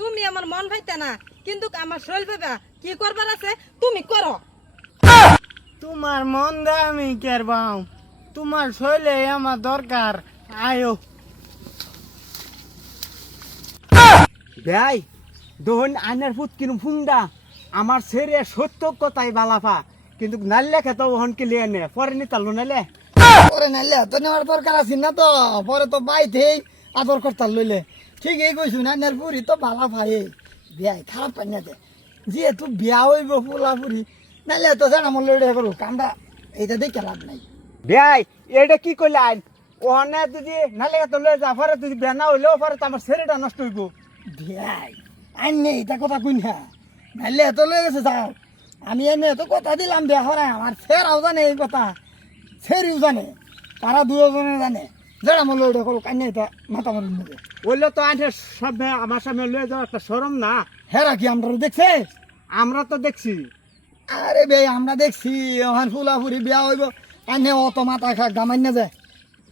তুমি আমার মন ভাইতে না, কিন্তু আমার শরীর ভাইবা কি করবার আছে তুমি করো। তোমার মন দে আমি কেরবাম, তোমার শৈলে আমার দরকার। আয়ো ভাই দোহন আইনের ফুট কিনু ফুংডা আমার ছেড়ে সত্য কথাই বালাফা, কিন্তু নাইলে খেতো ওহন কে লিয়ে নে পরে নি তালু নাইলে পরে নাইলে তো নেওয়ার দরকার আছে না, তো পরে তো বাইতেই আদর করতাল লইলে। ঠিকই কইছু না, নের পুরি তো বালা ভাই বিয়াই খারাপ পাই না দে, যেহেতু বিয়া হইব ফুলা পুরি নাইলে তো জানা মন লইলে করু কামটা, এইটা দেখে লাভ নাই। ভাই এটা কি করলে আইন ওহনে যদি নাইলে খেতো লয়ে যা পরে যদি বেনা হইলেও পরে তো আমার ছেড়েটা নষ্ট হইব। বিয়াই আইন নেই এটা কথা কই না, নাইলে এত লয়ে গেছে যাও। আমি এনে তো কথা দিলাম বিয়া হরাই, আমার ফেরাও জানে এই কথা, ফেরিও জানে, তারা দুজনে জানে, যারা মন লইলে করু কান্নে এটা মাথা মারি নেবে। বললে তো আইনের সব আমার সামনে লয়ে যাওয়া একটা শরম না। হেরা কি আমরা দেখছে? আমরা তো দেখছি। আরে বে আমরা দেখছি ওখান ফুলাফুরি বিয়া হইব, আনে অত মাথা খাক গামাই না যায়।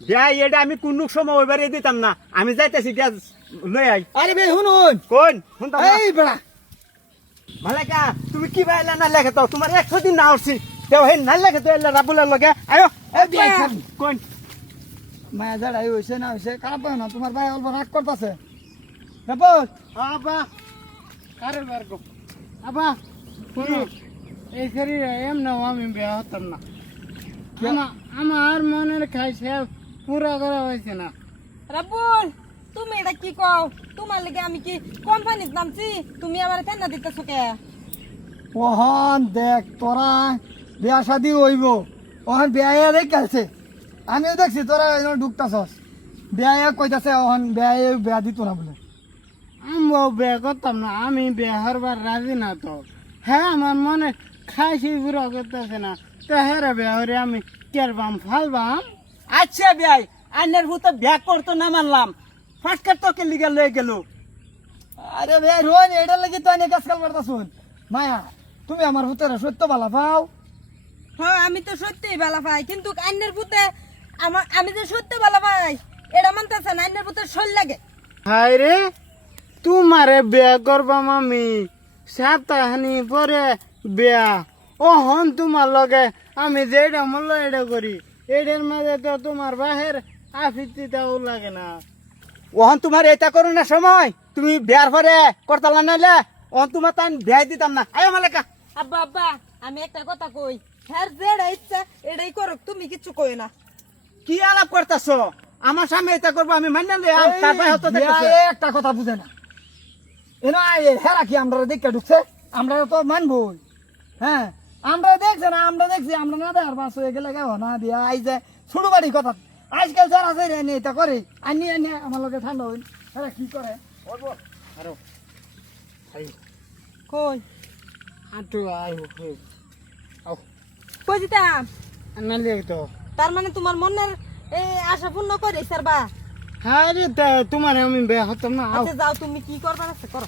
ভাই এটা আমি কোন সময় ওইবারে দিতাম না, আমি যাইতেছি গ্যাস লই আই। আরে বে শুনুন, কোন শুনতাম না। এই বেড়া মালাকা তুমি কি বাইলা না লেখে তো তোমার 100 দিন না হচ্ছি দেও হে না লেখে তো এলা রাবুলের লগে আয়ো এই বিয়া খান। কোন মায়া যাড়াই হইছে না হইছে খারাপ হয় না, তোমার ভাই অল্প রাগ করতেছে। তারপর আবা কারে বার গো আবা শুনো, এই শরীরে এমন আমি বিয়া হতাম না। আমার মনের খাইছে পুরা করা হয়েছে না। রাব্বুল তুমি এটা কি কও? তোমার লাগে আমি কি কোম্পানির নামছি, তুমি আমার তেনা দিতেছো কে? ওহন দেখ তোরা বিয়া শাদি হইব, ওহন বিয়া দেখাছে, আমিও দেখছি তোরা ঢুকতাছস, বিয়া কইতাছে ওহন বিয়া দিত না বলে। আমি বিয়ে করতাম না, আমি বিয়ে হরবার রাজি না তো। হ্যাঁ আমার মনে খাইছি পুরা করতেছে না, তো হ্যাঁ বিয়ে হরে আমি কেরবাম ফালবাম। আচ্ছা ভাই আইনের ভূতে ব্যাক করতো না মানলাম, ফাটকার তোকে লিগা লয়ে গেল। আরে ভাই রোন এটার লাগি তো অনেক কাজকাল করতা শুন। মায়া তুমি আমার হুতেরা সত্য বালা পাও? হ্যাঁ আমি তো সত্যিই ভালো পাই, কিন্তু আইনের পুতে আমি যে সত্যি ভালো পাই এটা মানতেছে না, আইনের পুতে শরীর লাগে। হাই রে তোমারে বিয়ে করবাম আমি, সাতখানি পরে বিয়া। ও হন তোমার লগে আমি যেটা মূল্য এটা করি, এটার মাঝে তো তোমার বাহের আফিতিটাও লাগে না। ওহন তোমার এটা করো না সময় তুমি বিয়ার পরে করতালা নাইলে ওহন তোমার তাই বিয়াই দিতাম না। আয়ো মালাকা আব্বা আব্বা আমি একটা কথা কই, হ্যাঁ যেটা ইচ্ছা এটাই করুক, তুমি কিছু কই না। কি আলাপ করতেছ? আমার সামনে এটা করবো আমি মান্য তারপরে হতো দেখতেছে। বিয়া একটা কথা বুঝে না, এনো হেরা কি আমরা দেখে ঢুকছে, আমরা তো মানবই। হ্যাঁ আমরা দেখছে না, আমরা দেখছি, আমরা না দেখার বাস হয়ে গেলে গাও না দিয়া আই যে ছোট বাড়ি কথা। আজকাল যারা আছে এনে এটা করে আনি আনি আমার লোকে ঠান্ডা হইন, হেরা কি করে আরো কই হাঁটু আইব কই দিতাম? নালে তো তার মানে তোমার মনের এই আশা পূর্ণ করে স্যার বা? হ্যাঁ রে তোমার আমি বিয়ে হতাম না। আচ্ছা যাও, তুমি কি করবার আছে করো।